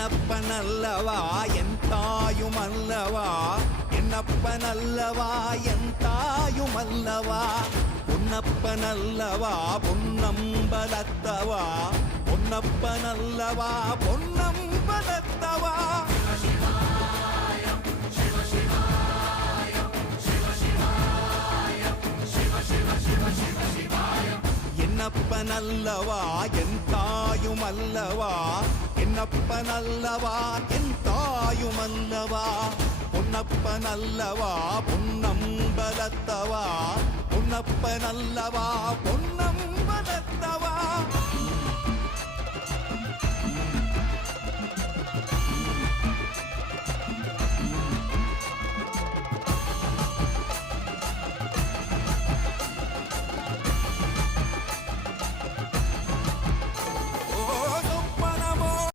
என்னப்பனல்லவா என் தாயுமல்லவா, என்னப்பனல்லவா என் தாயுமல்லவா, பொன்னப்பனல்லவா பொன்னம்பலத்தவா, பொன்னப்பனல்லவா பொன்னம்பலத்தவா. என்னப்பனல்லவா என் தாயுமல்லவா, என்னப்பனல்லவா என் தாயுமல்லவா, பொன்னப்பனல்லவா பொன்னம்பலத்தவா, பொன்னப்பனல்லவா பொன்னம்பலத்தவா.